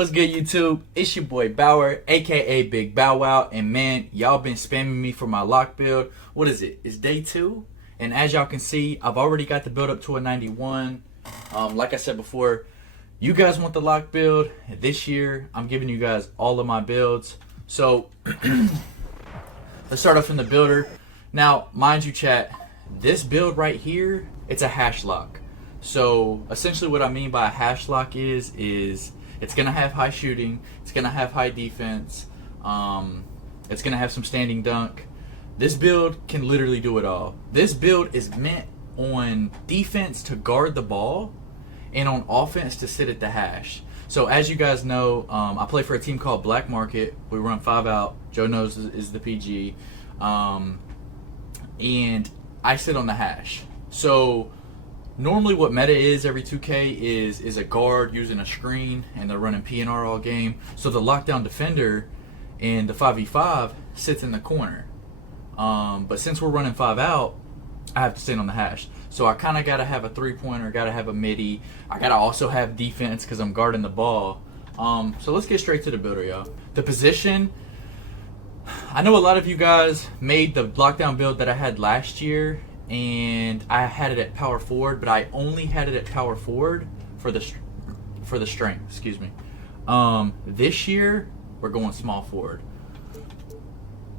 What's good, YouTube? It's your boy Bauer, aka Big Bow Wow, and man, y'all been spamming me for my lock build. What is it? It's day 2, and as y'all can see, I've already got the build up to a 91. Like I said before, you guys want the lock build. This year, I'm giving you guys all of my builds. So let's start off from the builder. Now, mind you, chat, this build right here, it's a hash lock. So essentially, what I mean by a hash lock is it's going to have high shooting, it's going to have high defense, it's going to have some standing dunk. This build can literally do it all. This build is meant on defense to guard the ball and on offense to sit at the hash. So as you guys know, I play for a team called Black Market. We run 5 out. Joe knows is the PG. And I sit on the hash. So normally what meta is every 2K is a guard using a screen, and they're running PNR all game. So the lockdown defender in the 5v5 sits in the corner. But since we're running 5 out, I have to sit on the hash. So I kind of got to have a 3-pointer, got to have a midi. I got to also have defense because I'm guarding the ball. So let's get straight to the builder, y'all. The position, I know a lot of you guys made the lockdown build that I had last year, and I had it at power forward, but I only had it at power forward for the strength. Excuse me. This year we're going small forward.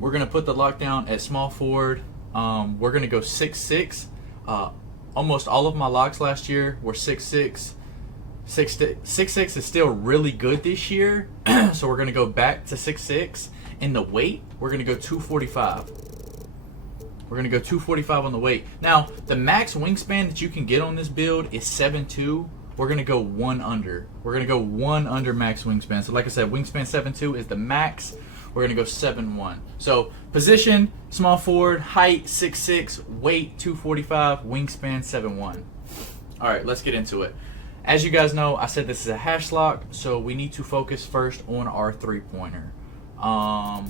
We're gonna put the lockdown at small forward. We're gonna go 6'6". Almost all of my locks last year were 6'6". 6'6" is still really good this year, so we're gonna go back to 6'6". In the weight, we're gonna go 245. We're going to go 245 on the weight. Now, the max wingspan that you can get on this build is 7'2". We're going to go 1 under. We're going to go 1 under max wingspan. So like I said, wingspan 7'2" is the max. We're going to go 7'1". So position, small forward, height 6'6", weight 245, wingspan 7'1". All right, let's get into it. As you guys know, I said this is a hash lock, so we need to focus first on our 3-pointer.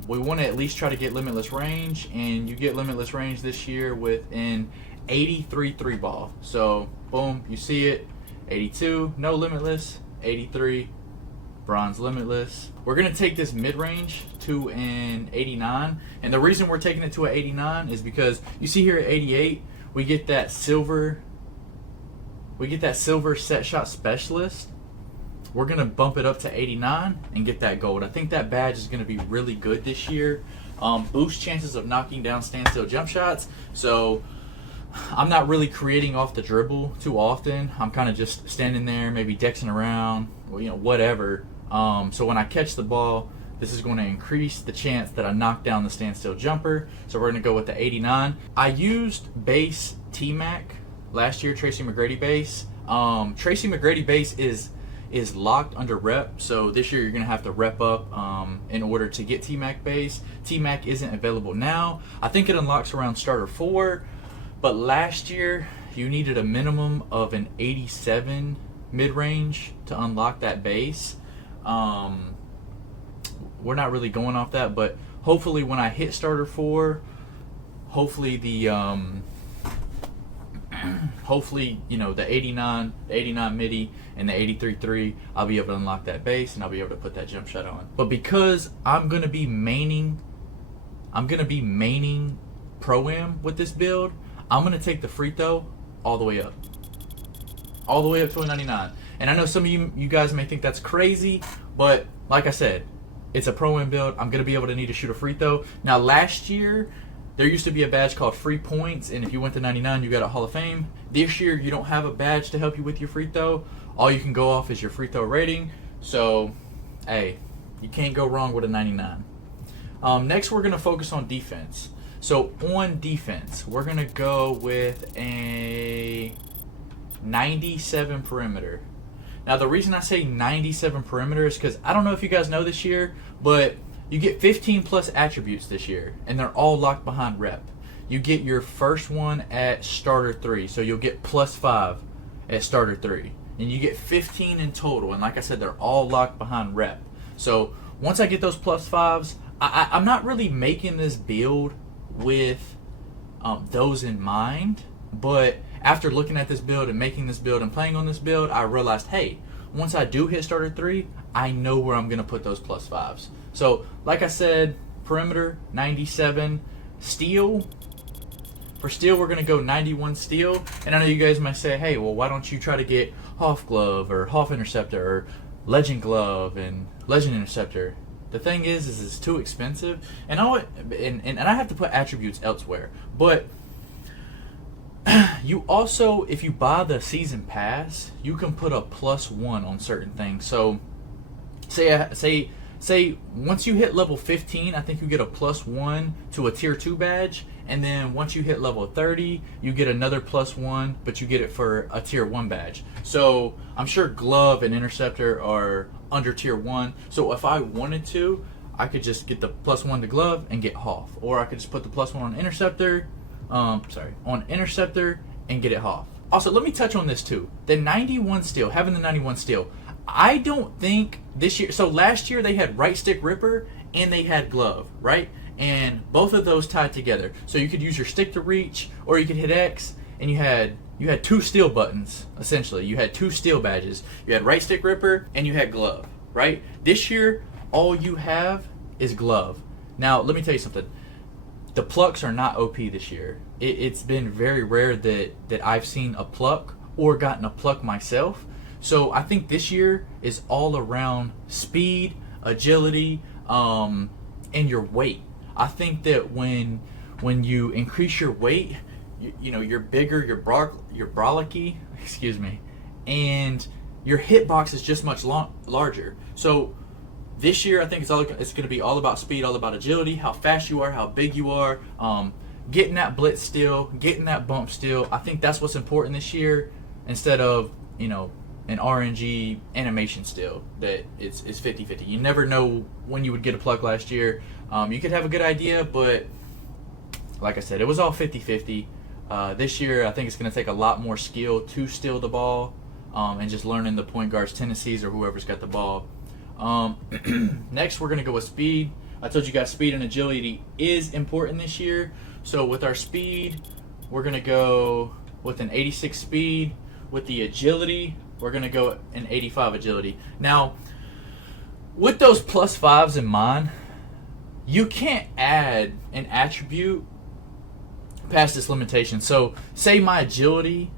We want to at least try to get limitless range, and you get limitless range this year with an 83 3 ball. So boom, you see it, 82 no limitless, 83 bronze limitless. We're gonna take this mid-range to an 89, and the reason we're taking it to an 89 is because you see here at 88 we get that silver set shot specialist. We're going to bump it up to 89 and get that gold. I think that badge is going to be really good this year. Boost chances of knocking down standstill jump shots. So I'm not really creating off the dribble too often. I'm kind of just standing there, maybe dexing around, or, whatever. So when I catch the ball, this is going to increase the chance that I knock down the standstill jumper. So we're going to go with the 89. I used base T-Mac last year, Tracy McGrady base. Tracy McGrady base is locked under rep, so this year you're gonna have to rep up in order to get T-Mac base. T-Mac isn't available now. I think it unlocks around starter 4, but last year you needed a minimum of an 87 mid-range to unlock that base. We're not really going off that, but hopefully when I hit starter 4, hopefully the the 89 midi and the 83-3, I'll be able to unlock that base and I'll be able to put that jump shot on. But because I'm gonna be maining pro-am with this build, I'm gonna take the free throw all the way up to a 99. And I know some of you guys may think that's crazy, but like I said, it's a pro-am build. I'm gonna be able to need to shoot a free throw. Now last year there used to be a badge called free points, and if you went to 99, you got a Hall of Fame. This year, you don't have a badge to help you with your free throw. All you can go off is your free throw rating. So, hey, you can't go wrong with a 99. Next, we're going to focus on defense. So, on defense, we're going to go with a 97 perimeter. Now, the reason I say 97 perimeter is because I don't know if you guys know this year, but you get 15 plus attributes this year, and they're all locked behind rep. You get your first one at starter 3, so you'll get +5 at starter 3. And you get 15 in total, and like I said, they're all locked behind rep. So once I get those +5s, I'm not really making this build with those in mind, but after looking at this build and making this build and playing on this build, I realized, hey, once I do hit starter 3, I know where I'm going to put those plus 5s. So, like I said, perimeter, 97. Steal, for steal, we're going to go 91 steal. And I know you guys might say, hey, well, why don't you try to get Hoff glove or Hoff interceptor or legend glove and legend interceptor? The thing is it's too expensive. And I have to put attributes elsewhere. But you also, if you buy the season pass, you can put a +1 on certain things. So say once you hit level 15, I think you get a +1 to a tier 2 badge, and then once you hit level 30, you get another +1, but you get it for a tier 1 badge. So I'm sure glove and interceptor are under tier 1. So if I wanted to, I could just get the +1 to glove and get Hoff, or I could just put the +1 on interceptor. On interceptor and get it Hoff. Also, let me touch on this too. The 91 steal, having the 91 steal, I don't think this year. So last year they had right stick ripper and they had glove, right? And both of those tied together. So you could use your stick to reach, or you could hit X, and you had 2 steal buttons essentially. You had 2 steal badges. You had right stick ripper and you had glove, right? This year, all you have is glove. Now, let me tell you something. The plucks are not OP this year. It's been very rare that I've seen a pluck or gotten a pluck myself. So I think this year is all around speed, agility, and your weight. I think that when you increase your weight, you know, you're bigger, you're brolicky, excuse me, and your hitbox is just much larger. So this year, I think it's going to be all about speed, all about agility, how fast you are, how big you are, getting that blitz steal, getting that bump steal. I think that's what's important this year, instead of, you know, an RNG animation steal that it's 50-50. You never know when you would get a pluck last year. You could have a good idea, but like I said, it was all 50-50. This year, I think it's going to take a lot more skill to steal the ball, and just learning the point guard's tendencies or whoever's got the ball. Next, we're going to go with speed. I told you guys speed and agility is important this year. So with our speed, we're going to go with an 86 speed. With the agility, we're going to go an 85 agility. Now, with those +5s in mind, you can't add an attribute past this limitation. So say my agility,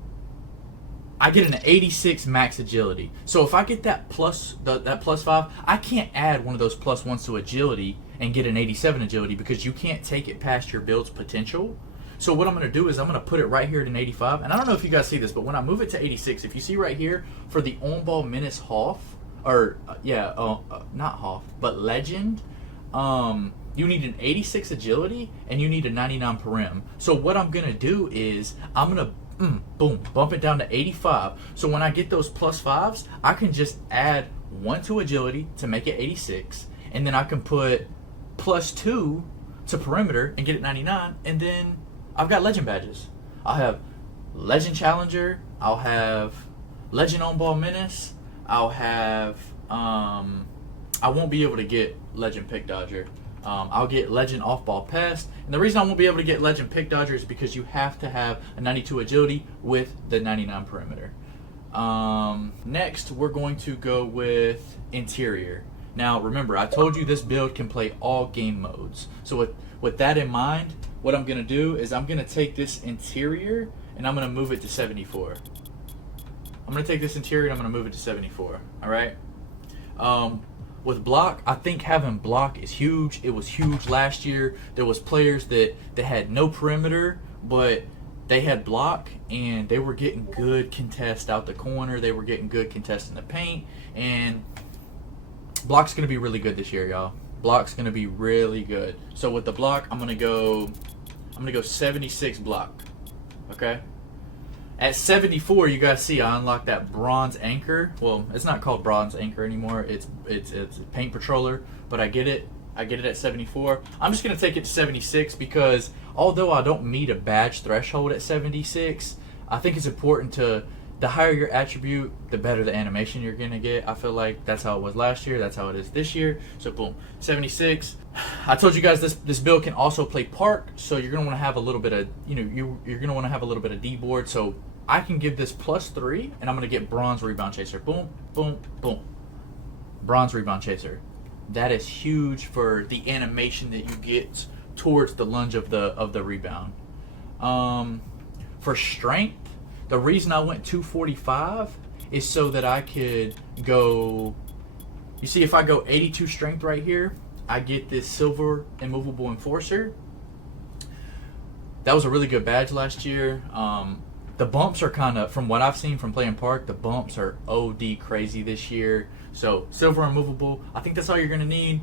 I get an 86 max agility. So if I get that +5, I can't add one of those +1s to agility and get an 87 agility, because you can't take it past your build's potential. So what I'm going to do is I'm going to put it right here at an 85. And I don't know if you guys see this, but when I move it to 86, if you see right here for the on-ball menace Hoff, or not Hoff, but legend, you need an 86 agility and you need a 99 perim. So what I'm going to do is I'm going to boom, bump it down to 85. So when I get those +5s, I can just add 1 to agility to make it 86, and then I can put +2 to perimeter and get it 99, and then I've got legend badges. I'll have legend challenger, I'll have legend on ball menace, I'll have I won't be able to get legend pick dodger. I'll get legend off ball pest, and the reason I won't be able to get legend pick dodger is because you have to have a 92 agility with the 99 perimeter. Next, we're going to go with interior. Now remember, I told you this build can play all game modes. So with that in mind, what I'm going to do is I'm going to take this interior and I'm going to move it to 74. I'm going to take this interior and I'm going to move it to 74. All right. With block, I think having block is huge. It was huge last year. There was players that had no perimeter, but they had block, and they were getting good contest out the corner. They were getting good contest in the paint, and block's going to be really good this year, y'all. Block's going to be really good. So with the block, I'm going to go 76 block. Okay? At 74, you guys see I unlocked that bronze anchor. Well, it's not called bronze anchor anymore. It's paint patroller, but I get it at 74. I'm just going to take it to 76 because although I don't meet a badge threshold at 76, I think it's important to the higher your attribute, the better the animation you're going to get. I feel like that's how it was last year. That's how it is this year. So boom, 76. I told you guys this build can also play park, so you're going to want to have a little bit of, you're going to want to have a little bit of D board. So I can give this +3, and I'm going to get bronze rebound chaser. Boom, boom, boom. bronze rebound chaser. That is huge for the animation that you get towards the lunge of the rebound. For strength, the reason I went 245 is so that I could go. You see, if I go 82 strength right here, I get this silver immovable enforcer. That was a really good badge last year. The bumps are kind of, from what I've seen from playing Park, the bumps are OD crazy this year. So silver immovable, I think that's all you're going to need.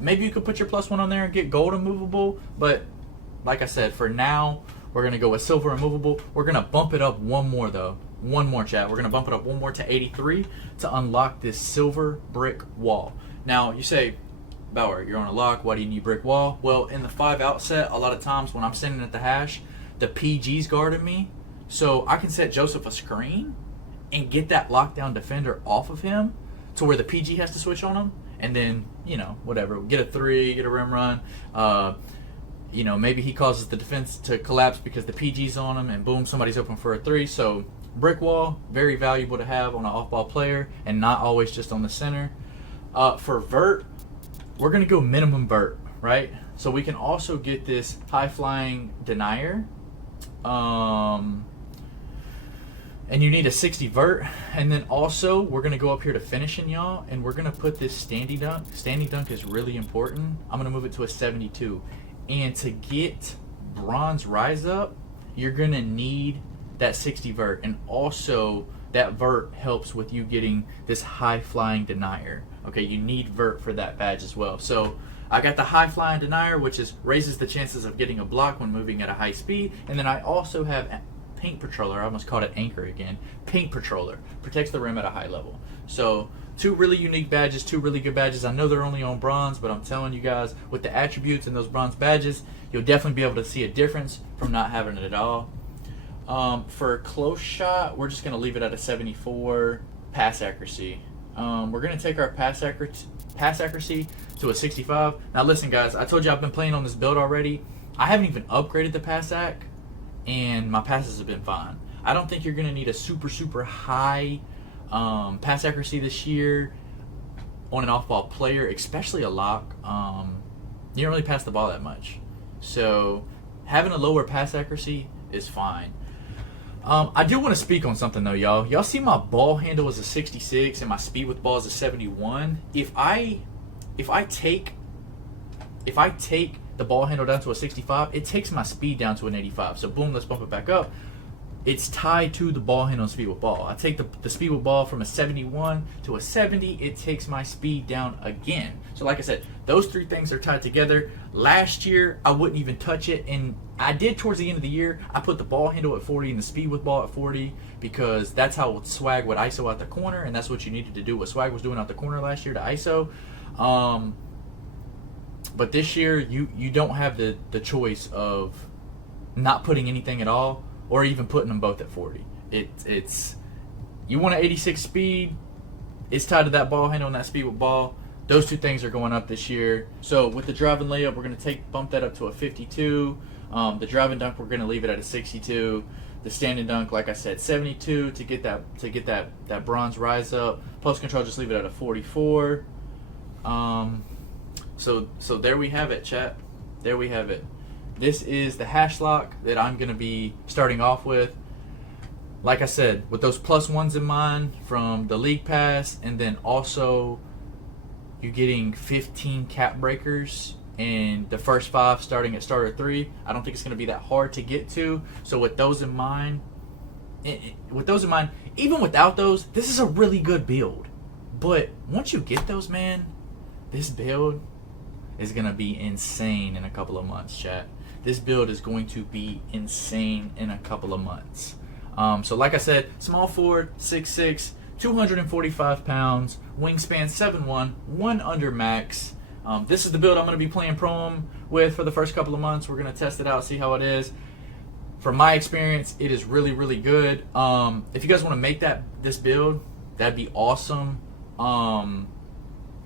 Maybe you could put your +1 on there and get gold immovable, but like I said, for now, we're going to go with silver immovable. We're going to bump it up one more though. One more, chat. We're going to bump it up one more to 83 to unlock this silver brick wall. Now, you say, Bauer, you're on a lock. Why do you need brick wall? Well, in the 5-out set, a lot of times when I'm standing at the hash, the PG's guarding me. So I can set Joseph a screen and get that lockdown defender off of him to where the PG has to switch on him. And then, you know, whatever. Get a 3, get a rim run. You know, maybe he causes the defense to collapse because the PG's on him, and boom, somebody's open for a 3. So brick wall, very valuable to have on an off-ball player and not always just on the center. For vert, we're going to go minimum vert, right? So we can also get this high-flying denier. And you need a 60 vert. And then also, we're going to go up here to finishing, y'all, and we're going to put this standing dunk. Standing dunk is really important. I'm going to move it to a 72. And to get bronze rise up, you're going to need that 60 vert. And also, that vert helps with you getting this high-flying denier. Okay, you need vert for that badge as well. So I got the high-flying denier, which raises the chances of getting a block when moving at a high speed. And then I also have Paint Patroller. I almost called it Anchor again. Paint Patroller. Protects the rim at a high level. So 2 really unique badges, 2 really good badges. I know they're only on bronze, but I'm telling you guys, with the attributes and those bronze badges, you'll definitely be able to see a difference from not having it at all. For close shot, we're just going to leave it at a 74. Pass accuracy. We're going to take our pass accuracy to a 65. Now listen, guys, I told you I've been playing on this build already. I haven't even upgraded the pass ac, and my passes have been fine. I don't think you're going to need a super high pass accuracy this year on an off-ball player, especially a lock. You don't really pass the ball that much. So having a lower pass accuracy is fine. I do want to speak on something though, y'all. Y'all see my ball handle is a 66 and my speed with ball is a 71. If I take the ball handle down to a 65, it takes my speed down to an 85. So boom, let's bump it back up. It's tied to the ball handle and speed with ball. I take the speed with ball from a 71 to a 70, it takes my speed down again. So like I said, those 3 things are tied together. Last year, I wouldn't even touch it, and I did towards the end of the year. I put the ball handle at 40 and the speed with ball at 40 because that's how Swag would ISO out the corner, and that's what you needed to do. What Swag was doing out the corner last year to ISO. But this year, you don't have the choice of not putting anything at all, or even putting them both at 40. It's you want an 86 speed. It's tied to that ball handle and that speed with ball. Those 2 things are going up this year. So with the driving layup, we're going to bump that up to a 52. The driving dunk, we're going to leave it at a 62. The standing dunk, like I said, 72 to get that bronze rise up. Post control, just leave it at a 44. So there we have it, chat. There we have it. This is the hash lock that I'm going to be starting off with. Like I said, with those +1s in mind from the league pass, and then also you getting 15 cap breakers and the first 5 starting at starter 3. I don't think it's going to be that hard to get to. So with those in mind, even without those, this is a really good build. But once you get those, man, this build is going to be insane in a couple of months, chat. This build is going to be insane in a couple of months. So like I said, small forward, 6'6", 245 pounds, wingspan 7'1", 1 under max. This is the build I'm going to be playing Prom with for the first couple of months. We're going to test it out, see how it is. From my experience, it is really, really good. If you guys want to make this build, that'd be awesome.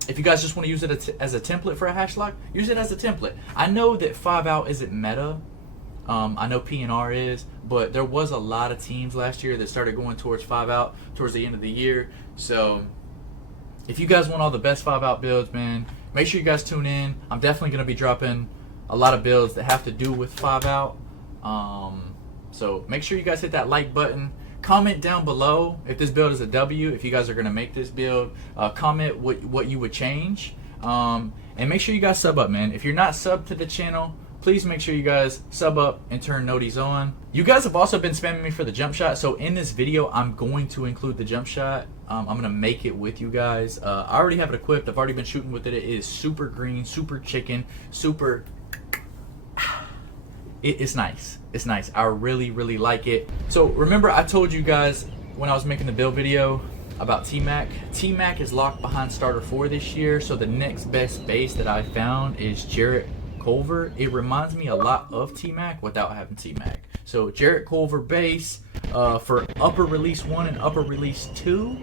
If you guys just want to use it as a template for a hash lock, use it as a template. I know that 5-out isn't meta. I know PNR is, but there was a lot of teams last year that started going towards 5-out towards the end of the year. So if you guys want all the best 5-out builds, man, make sure you guys tune in. I'm definitely going to be dropping a lot of builds that have to do with 5-out. So make sure you guys hit that like button. Comment down below if this build is a W, if you guys are going to make this build. Comment what you would change. And make sure you guys sub up, man. If you're not subbed to the channel, please make sure you guys sub up and turn noties on. You guys have also been spamming me for the jump shot, so in this video I'm going to include the jump shot. I'm going to make it with you guys. I already have it equipped. I've already been shooting with it. It is super green, super chicken, super... It's nice. It's nice. I really, really like it. So remember I told you guys when I was making the build video about T-Mac. T-Mac is locked behind starter 4 this year, so the next best base that I found is Jarrett Culver. It reminds me a lot of T-Mac without having T-Mac. So Jarrett Culver base for upper release 1 and upper release 2.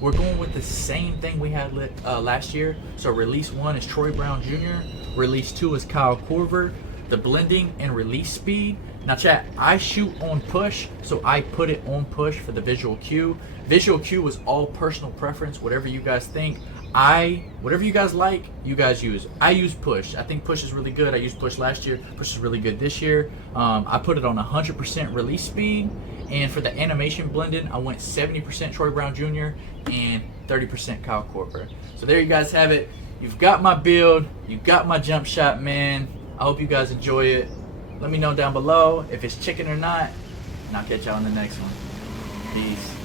We're going with the same thing we had last year. So release 1 is Troy Brown Jr. Release 2 is Kyle Korver. The blending and release speed. Now chat, I shoot on push, so I put it on push for the visual cue. Visual cue is all personal preference, whatever you guys think. Whatever you guys like, you guys use. I use push. I think push is really good. I used push last year. Push is really good this year. I put it on 100% release speed. And for the animation blending, I went 70% Troy Brown Jr. and 30% Kyle Korver. So there you guys have it. You've got my build. You've got my jump shot, man. I hope you guys enjoy it. Let me know down below if it's chicken or not. And I'll catch y'all in the next one. Peace.